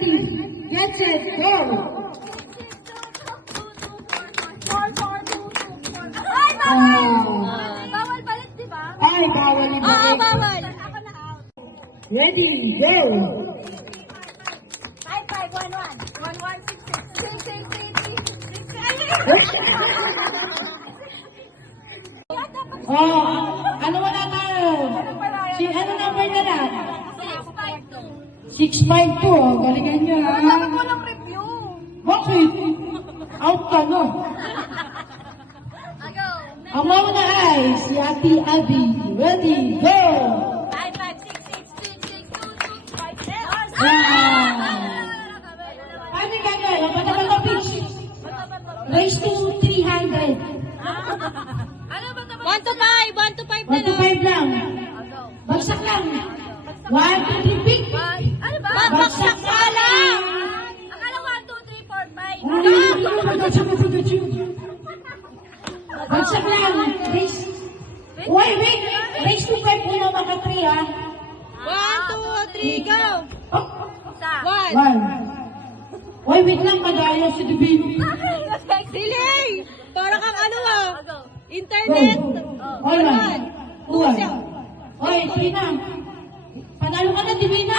ready, get set, go! Ay, bawal! Bawal balik, di ba? Ay, bawal yung Oo, balik. bawal. Ako na out. Ready, go! 5-5-1-1. 1-1-6-6-6-6. Ano wala tayo? Ano number na lang? 6-5-2. 652, galingan nyo ha. Dapat walang review. Bakit? Out ka no? Go. Ang mauna ay si Ate Abby. Ready, go! 5-5-6-6-6-6-2-2-5. Paano gagawin? Ang bata-bata pitch. Raise to 300. Ano ba ito? 1 to 5. 1 to 5 na 1 to 5 lang. Bagsak lang. 1, 2, 3, pick. Ano ba? Bagsak ka lang. Akala 1, 2, 3, 4, 5. Bagsak lang. Raise. Wait. Raise to 5 muna maka 3 ha. 1, 2, 3, go! Isa. 1. Wait, wait lang. Madaya si Divine. Delay! Para kang ano ah. Go. Internet. 1. 2. Oy, 3 na. Panalo ka na, Divina.